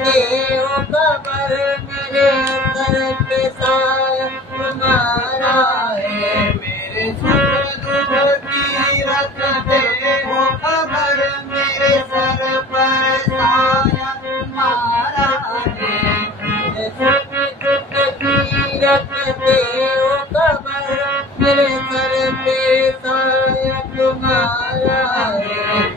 हो खबर मेरे सर पे साया तुम्हारा है। मेरे सुख दुख की रखते हो खबर मेरे सर पर साया तुम्हारा है। मेरे सुख दुख की रखते हो खबर मेरे सर पे साया तुम्हारा है।